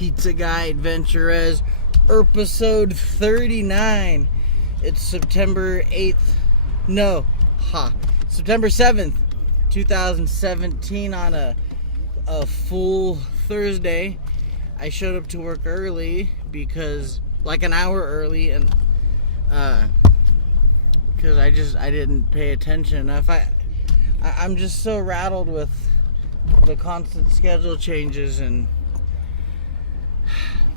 Pizza Guy AdventurEZ, episode 39. It's September 7th, 2017 on a full Thursday. I showed up to work early because, like an hour early, and because I didn't pay attention enough. I'm just so rattled with the constant schedule changes,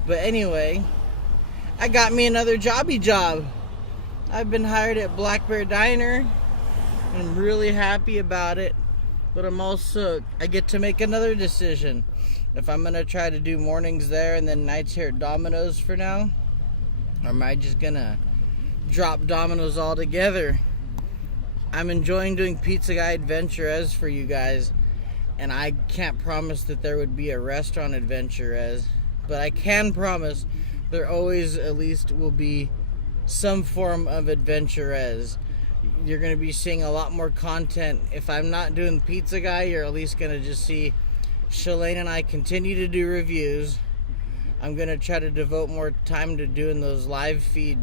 but anyway, I got me another job. I've been hired at Black Bear Diner. I'm really happy about it, but I get to make another decision. If I'm gonna try to do mornings there and then nights here at Domino's for now, or am I just gonna drop Domino's altogether? I'm enjoying doing Pizza Guy AdventurEZ for you guys, and I can't promise that there would be a restaurant AdventurEZ, but I can promise there always at least will be some form of AdventurEZ. You're going to be seeing a lot more content. If I'm not doing Pizza Guy, you're at least going to just see Shalane and I continue to do reviews. I'm going to try to devote more time to doing those live feed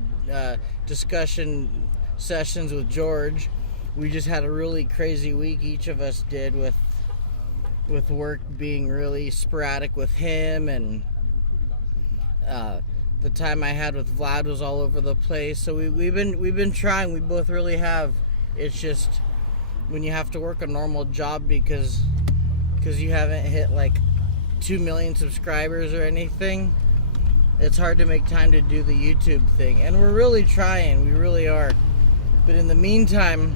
discussion sessions with George. We just had a really crazy week, each of us did, with work being really sporadic with him, and the time I had with Vlad was all over the place. So we've been trying. We both really have. It's just when you have to work a normal job because you haven't hit like 2 million subscribers or anything, it's hard to make time to do the YouTube thing. And we're really trying. We really are. But in the meantime,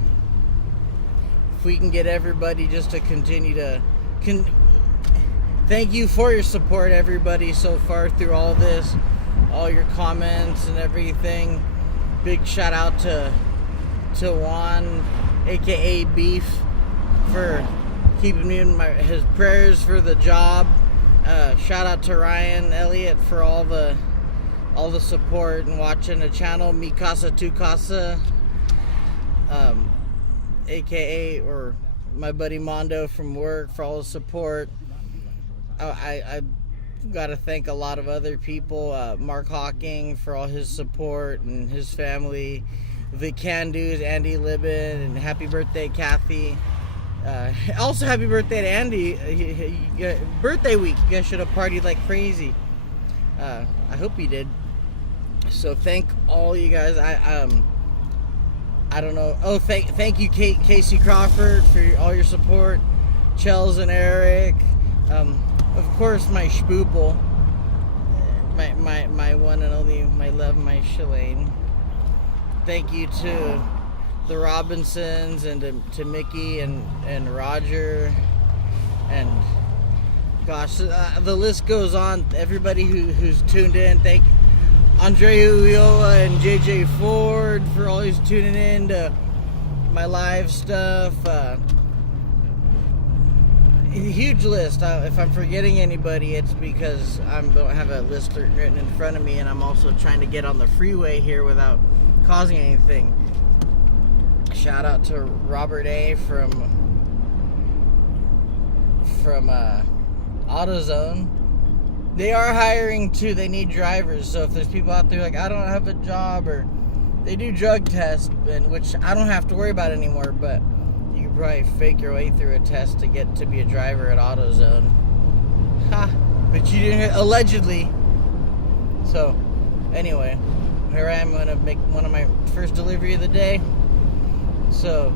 if we can get everybody just to continue to thank you for your support, everybody, so far through all this, all your comments and everything. Big shout out to Juan, aka Beef, for keeping me in his prayers for the job. Shout out to Ryan Elliott for all the support and watching the channel. Mi Casa Tu Casa, aka or my buddy Mondo from work, for all the support. I got to thank a lot of other people. Mark Hawking for all his support, and his family. The Can-Dos, Andy Libin, and happy birthday, Kathy. Also, happy birthday to Andy. Birthday week. You guys should have partied like crazy. I hope you did. So thank all you guys. I don't know. Oh, thank you, Casey Crawford, for all your support. Chels and Eric. Of course, my Spoople. My one and only, my love, my Shalane. Thank you to the Robinsons and to Mickey and Roger. And gosh, the list goes on. Everybody who's tuned in. Thank Andre Ulloa and JJ Ford for always tuning in to my live stuff. Huge list. If I'm forgetting anybody, it's because I don't have a list written in front of me, and I'm also trying to get on the freeway here without causing anything. Shout out to Robert A. from AutoZone. They are hiring too. They need drivers. So if there's people out there like, I don't have a job, or they do drug tests, and which I don't have to worry about anymore, but you can probably fake your way through a test to get to be a driver at AutoZone. Ha! But you didn't hear, allegedly. So anyway, here I am going to make one of my first delivery of the day. So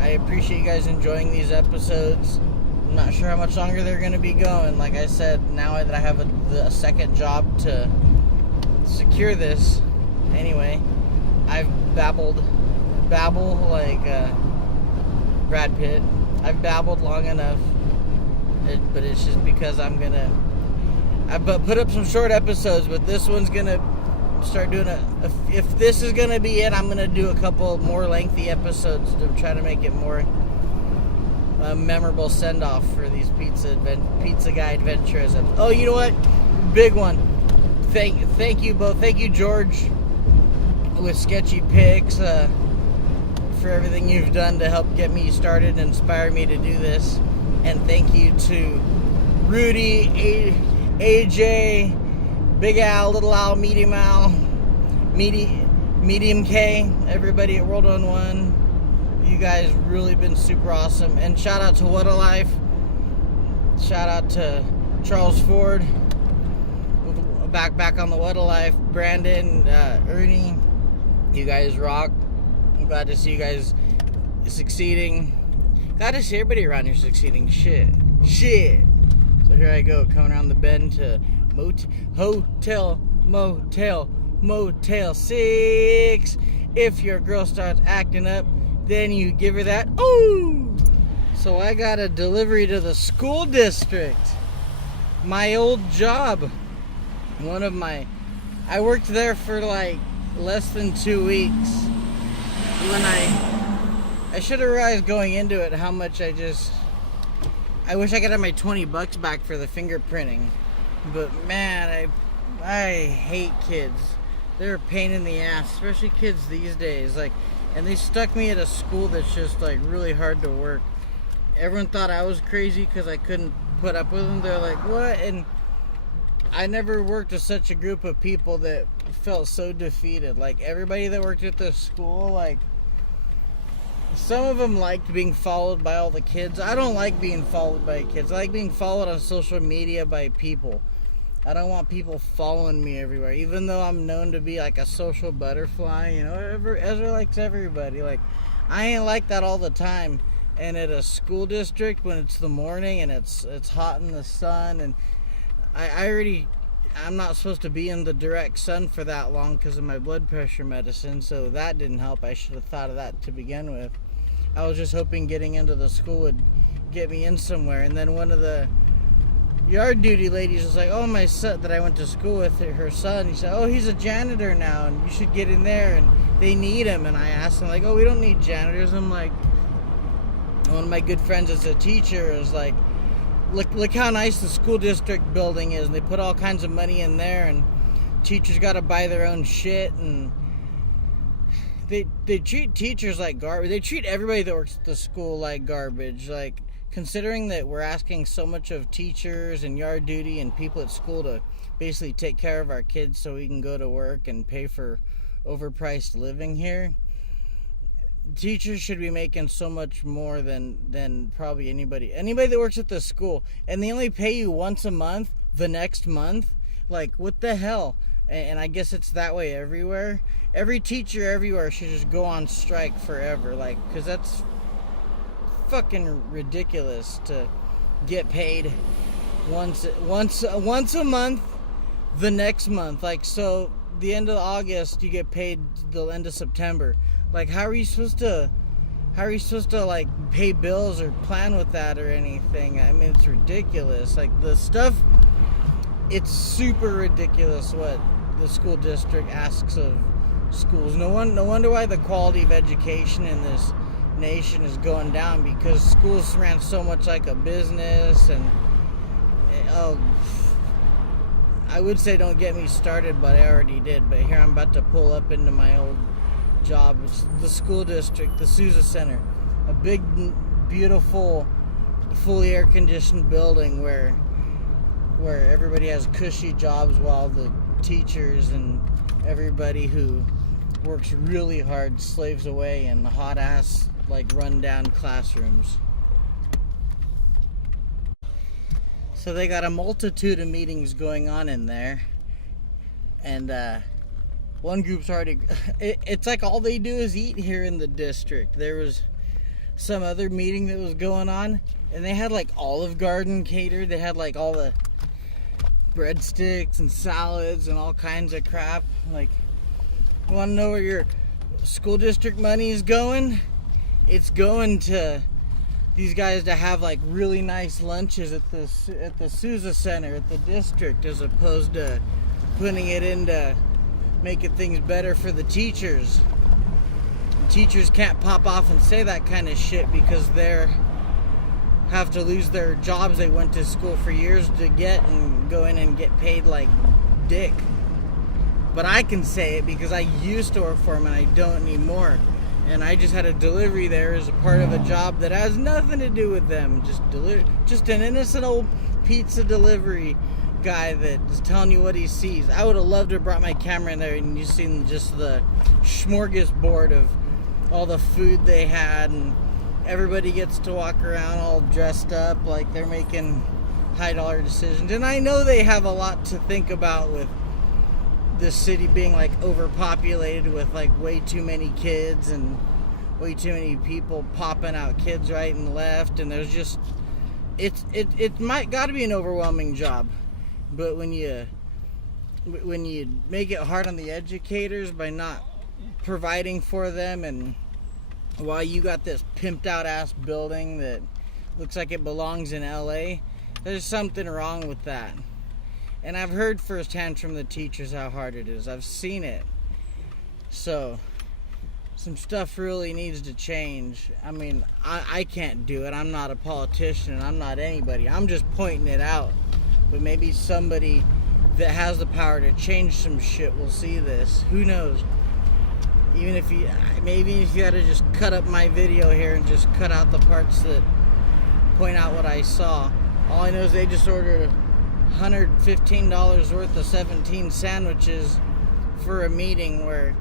I appreciate you guys enjoying these episodes. I'm not sure how much longer they're going to be going. Like I said, now that I have a second job to secure this. Anyway, I've babble like Brad Pitt. I've babbled long enough, but it's just because I put up some short episodes, but this one's going to start doing if this is going to be it, I'm going to do a couple more lengthy episodes to try to make it more memorable send-off for these Pizza Guy AdventurEZ. Oh, you know what? Big one. Thank you both. Thank you, George, with Sketchy Pics, for everything you've done to help get me started and inspire me to do this. And thank you to Rudy, AJ, Big Al, Little Al, Medium K, everybody at World on One. You guys really been super awesome. And shout out to What a Life. Shout out to Charles Ford. Back on the What a Life. Brandon, Ernie. You guys rock. I'm glad to see you guys succeeding. Glad to see everybody around here succeeding. Shit. So here I go, coming around the bend to Motel 6. If your girl starts acting up, then you give her that. Ooh! So I got a delivery to the school district. My old job. I worked there for like less than 2 weeks. When I should have realized going into it how much I wish I could have my $20 back for the fingerprinting. But man, I hate kids. They're a pain in the ass, especially kids these days. And they stuck me at a school that's just like really hard to work. Everyone thought I was crazy because I couldn't put up with them. They're like, what? And I never worked with such a group of people that felt so defeated. Like, everybody that worked at the school, like, some of them liked being followed by all the kids. I don't like being followed by kids. I like being followed on social media by people. I don't want people following me everywhere. Even though I'm known to be like a social butterfly, you know, Ezra likes everybody. Like, I ain't like that all the time. And at a school district, when it's the morning and it's hot in the sun, and I'm not supposed to be in the direct sun for that long because of my blood pressure medicine, so that didn't help. I should have thought of that to begin with. I was just hoping getting into the school would get me in somewhere. And then one of the yard duty ladies was like, oh, my son that I went to school with, her son, he said, oh, he's a janitor now and you should get in there and they need him. And I asked him, like, oh, we don't need janitors. I'm like, one of my good friends is a teacher, is like, look how nice the school district building is, and they put all kinds of money in there, and teachers got to buy their own shit, and they treat teachers like garbage. They treat everybody that works at the school like garbage. Like, considering that we're asking so much of teachers and yard duty and people at school to basically take care of our kids so we can go to work and pay for overpriced living here, teachers should be making so much more than probably anybody that works at the school, and they only pay you once a month. The next month, like, what the hell? And I guess it's that way everywhere. Every teacher everywhere should just go on strike forever, like, because that's fucking ridiculous to get paid once a month. The next month, like, so the end of August you get paid the end of September. Like, how are you supposed to like pay bills or plan with that or anything? I mean, it's ridiculous. Like, the stuff, it's super ridiculous what the school district asks of schools. No wonder why the quality of education in this nation is going down, because schools ran so much like a business. And I would say don't get me started, but I already did. But here I'm about to pull up into my old job. It's the school district, the Sousa Center, a big, beautiful, fully air-conditioned building where everybody has cushy jobs while the teachers and everybody who works really hard slaves away in the hot-ass, like, run-down classrooms. So they got a multitude of meetings going on in there, and one group's already, it's like all they do is eat here in the district. There was some other meeting that was going on, and they had like Olive Garden catered. They had like all the breadsticks and salads and all kinds of crap. Like, you want to know where your school district money is going? It's going to these guys to have like really nice lunches at the Sousa Center at the district, as opposed to putting it into making things better for the teachers. And teachers can't pop off and say that kind of shit because they have to lose their jobs they went to school for years to get, and go in and get paid like dick. But I can say it because I used to work for them and I don't anymore. And I just had a delivery there as a part of a job that has nothing to do with them. Just an innocent old pizza delivery guy that is telling you what he sees. I would have loved to have brought my camera in there and you seen just the smorgasbord of all the food they had, and everybody gets to walk around all dressed up like they're making high dollar decisions. And I know they have a lot to think about with this city being like overpopulated with like way too many kids and way too many people popping out kids right and left, and there's just it might got to be an overwhelming job. But when you make it hard on the educators by not providing for them, and while you got this pimped out ass building that looks like it belongs in LA, there's something wrong with that. And I've heard firsthand from the teachers how hard it is. I've seen it. So some stuff really needs to change. I mean, I can't do it. I'm not a politician. I'm not anybody. I'm just pointing it out. But maybe somebody that has the power to change some shit will see this. Who knows? Even if you, maybe if you had to just cut up my video here and just cut out the parts that point out what I saw. All I know is they just ordered $115 worth of 17 sandwiches for a meeting where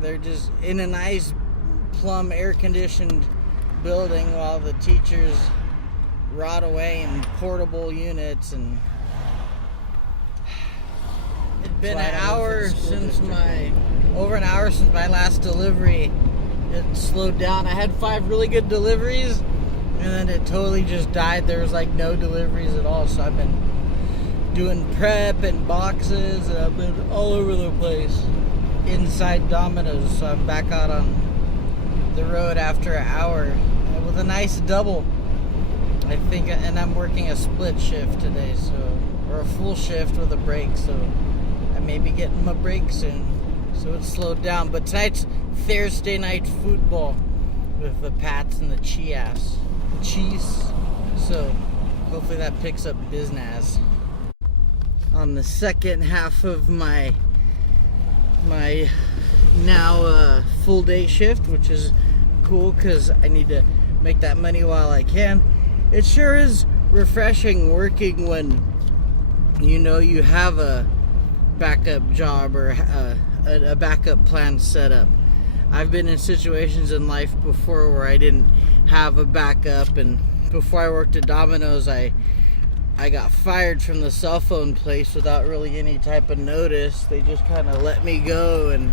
they're just in a nice plum air-conditioned building while the teachers rot away in portable units. And it's been over an hour since my last delivery. It slowed down. I had 5 really good deliveries, and then it totally just died. There was like no deliveries at all. So I've been doing prep and boxes, and I've been all over the place inside Domino's. So I'm back out on the road after an hour with a nice double, I think, and I'm working a split shift today, so, or a full shift with a break, so I may be getting my break soon. So it's slowed down. But tonight's Thursday night football with the Pats and the Chiefs. So hopefully that picks up business. On the second half of my now full day shift, which is cool because I need to make that money while I can. It sure is refreshing working when you know you have a backup job or a backup plan set up. I've been in situations in life before where I didn't have a backup, and before I worked at Domino's, I got fired from the cell phone place without really any type of notice. They just kind of let me go, and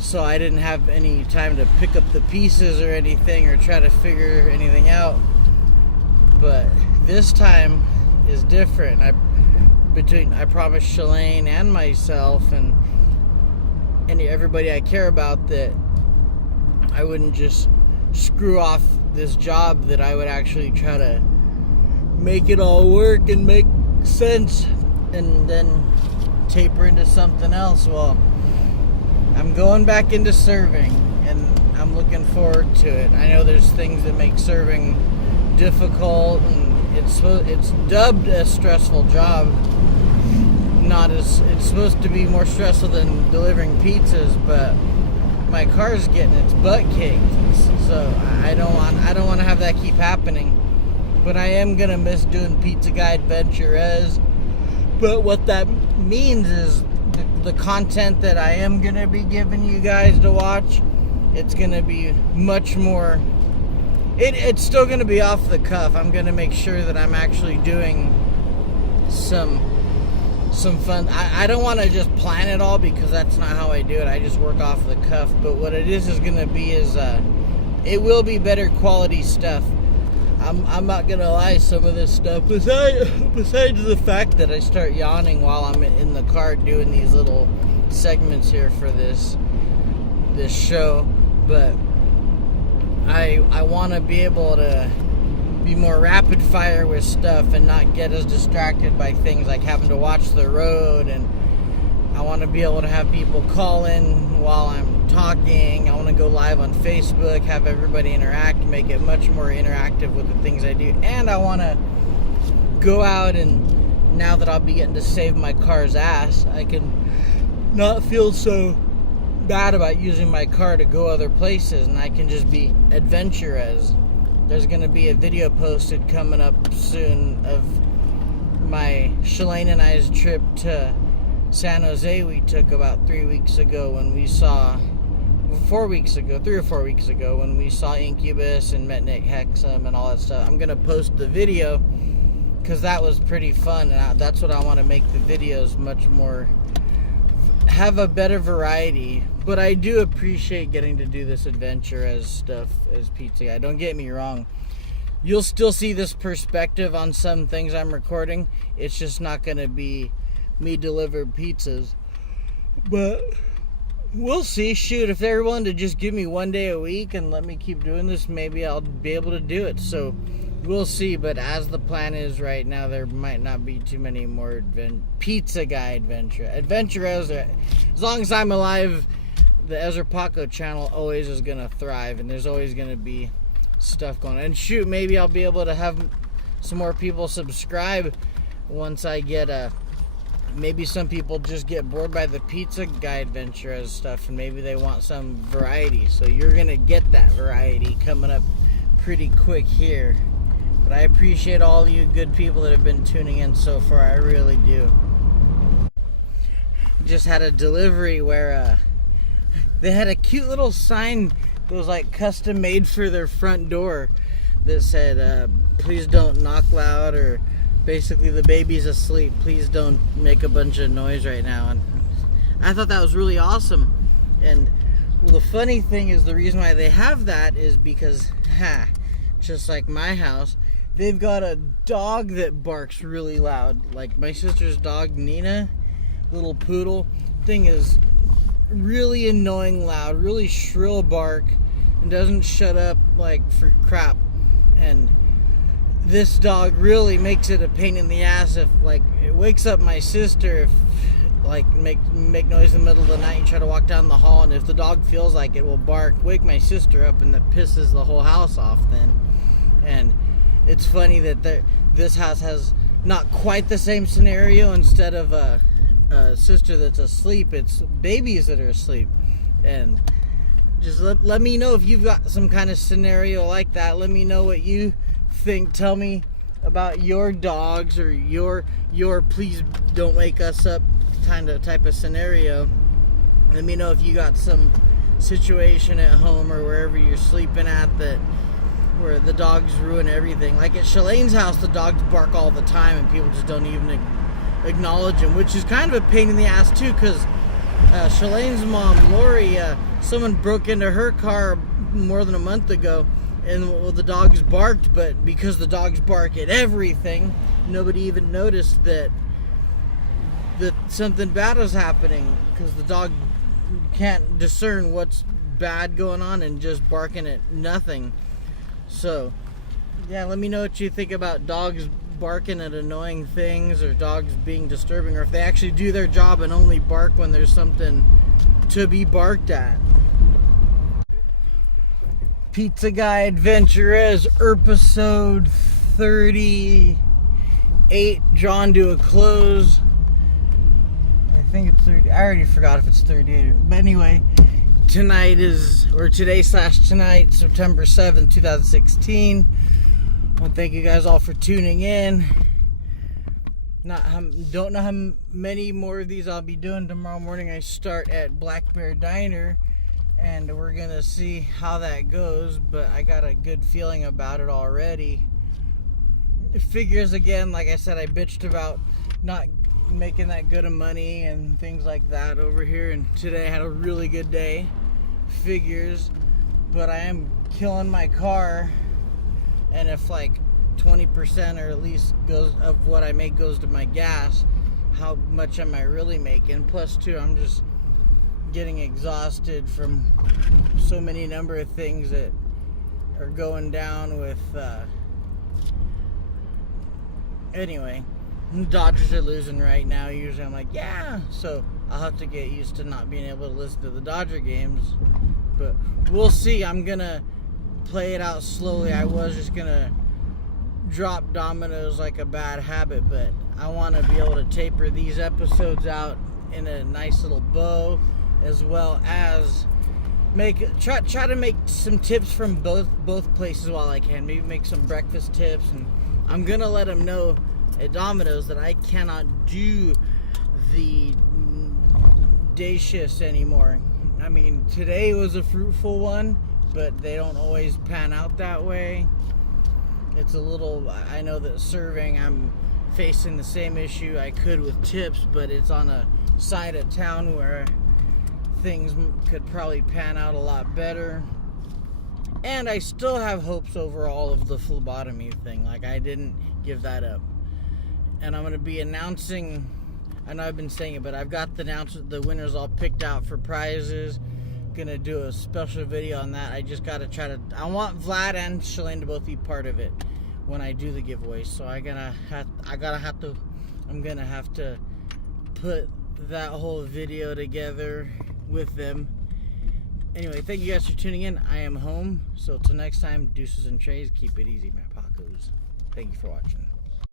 so I didn't have any time to pick up the pieces or anything or try to figure anything out. But this time is different. I promised Shalane and myself and everybody I care about that I wouldn't just screw off this job, that I would actually try to make it all work and make sense and then taper into something else. Well, I'm going back into serving, and I'm looking forward to it. I know there's things that make serving difficult, and it's dubbed a stressful job. It's supposed to be more stressful than delivering pizzas, but my car's getting its butt kicked, so I don't want to have that keep happening. But I am gonna miss doing Pizza Guy AdventurEZ. But what that means is the content that I am gonna be giving you guys to watch, it's gonna be much more. It's still gonna be off the cuff. I'm gonna make sure that I'm actually doing some fun. I don't want to just plan it all, because that's not how I do it. I just work off the cuff. But what it is gonna be is it will be better quality stuff. I'm not gonna lie, some of this stuff, besides the fact that I start yawning while I'm in the car doing these little segments here for this show, but I want to be able to be more rapid fire with stuff and not get as distracted by things like having to watch the road. And I want to be able to have people call in while I'm talking. I want to go live on Facebook, have everybody interact, make it much more interactive with the things I do. And I want to go out, and now that I'll be getting to save my car's ass, I can not feel so bad about using my car to go other places, and I can just be AdventurEZ. There's going to be a video posted coming up soon of my Shalane and I's trip to San Jose we took about 3 weeks ago when we saw 4 weeks ago, 3 or 4 weeks ago, when we saw Incubus and met Nick Hexum and all that stuff. I'm gonna post the video because that was pretty fun, and that's what I want to make the videos much more, have a better variety. But I do appreciate getting to do this AdventurEZ stuff as Pizza Guy. Don't get me wrong. You'll still see this perspective on some things I'm recording. It's just not going to be me delivering pizzas. But we'll see. Shoot, if they're willing to just give me 1 day a week and let me keep doing this, maybe I'll be able to do it. So we'll see. But as the plan is right now, there might not be too many more Pizza Guy adventure. AdventurEZ, as long as I'm alive, the Ezra Paco channel always is going to thrive. And there's always going to be stuff going on. And shoot, maybe I'll be able to have some more people subscribe once I get maybe some people just get bored by the Pizza Guy AdventurEZ stuff, and maybe they want some variety. So you're gonna get that variety coming up pretty quick here. But I appreciate all you good people that have been tuning in so far. I really do. Just had a delivery where they had a cute little sign that was like custom made for their front door that said, please don't knock loud, or basically the baby's asleep, please don't make a bunch of noise right now. And I thought that was really awesome. And well, the funny thing is, the reason why they have that is because, just like my house, they've got a dog that barks really loud. Like my sister's dog, Nina, little poodle, thing is really annoying loud, really shrill bark, and doesn't shut up like for crap. And this dog really makes it a pain in the ass. If like it wakes up my sister, if like make noise in the middle of the night, you try to walk down the hall, and if the dog feels like it will bark, wake my sister up, and that pisses the whole house off then. And it's funny that this house has not quite the same scenario. Instead of a sister that's asleep, it's babies that are asleep. And just let me know if you've got some kind of scenario like that. Let me know what you think. Tell me about your dogs or your please don't wake us up type of scenario. Let me know if you got some situation at home or wherever you're sleeping at where the dogs ruin everything. Like at Shalane's house, the dogs bark all the time and people just don't even acknowledge them, which is kind of a pain in the ass too, because Shalane's mom, Lori, someone broke into her car more than a month ago, and well, the dogs barked, but because the dogs bark at everything, nobody even noticed that something bad was happening, because the dog can't discern what's bad going on and just barking at nothing. So yeah, let me know what you think about dogs barking at annoying things, or dogs being disturbing, or if they actually do their job and only bark when there's something to be barked at. Pizza Guy AdventurEZ episode 38 drawn to a close. I think it's 30. I already forgot if it's 38. But anyway, today/tonight, September 7th, 2016. Well, thank you guys all for tuning in. Don't know how many more of these I'll be doing. Tomorrow morning I start at Black Bear Diner, and we're gonna see how that goes, but I got a good feeling about it already. Figures, again, like I said, I bitched about not making that good of money and things like that over here, and today I had a really good day. Figures, but I am killing my car. And if like 20% or at least goes of what I make goes to my gas, how much am I really making? Plus too, I'm just getting exhausted from so many number of things that are going down with anyway, the Dodgers are losing right now. Usually I'm like, yeah, so I'll have to get used to not being able to listen to the Dodger games, but we'll see. I'm gonna play it out slowly. I was just gonna drop dominoes like a bad habit, but I want to be able to taper these episodes out in a nice little bow, as well as try to make some tips from both places while I can. Maybe make some breakfast tips, and I'm gonna let them know at Domino's that I cannot do the day shifts anymore. I mean, today was a fruitful one, but they don't always pan out that way. It's a little, I know that serving, I'm facing the same issue I could with tips, but it's on a side of town where things could probably pan out a lot better. And I still have hopes overall of the phlebotomy thing. Like, I didn't give that up. And I'm going to be announcing, I know I've been saying it, but I've got the winners all picked out for prizes. Going to do a special video on that. I just got to I want Vlad and Shalane to both be part of it when I do the giveaway. So I'm going to have to put that whole video together with them. Anyway, thank you guys for tuning in. I am home. So till next time, deuces and trays. Keep it easy, my Pacos. Thank you for watching.